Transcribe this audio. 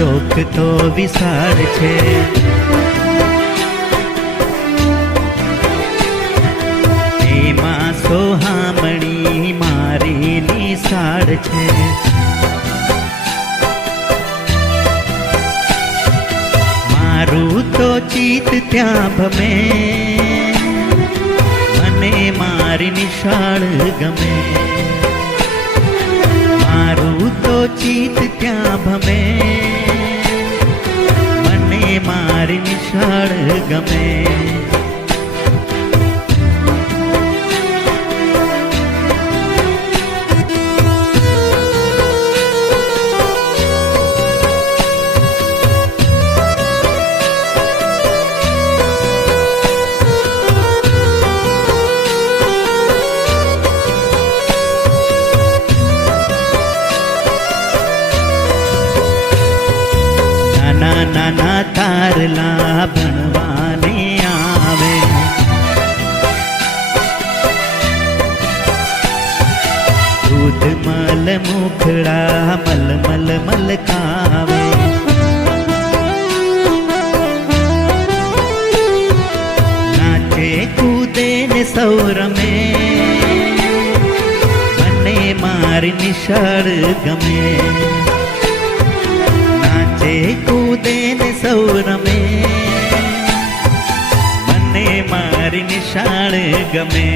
ચોક તો વિશાળ છે, એમાં સોહામણી મારી નિશાળ છે। મારું તો ચિત્ત ત્યાં ભમે, મને મારી નિશાળ ગમે। મારું તો ચિત્ત ત્યાં ભમે, મને મારી નિશાળ ગમે। નાના નાના તારલા ભણવાને આવે, દૂધ મલ મુખડા મલ મલ મલકાવે। નાચે કૂદે ને સૌ રમે, મને મારી નિશાળ ગમે। કૂદે ને સૌ રમે, મને મારી નિશાળ ગમે।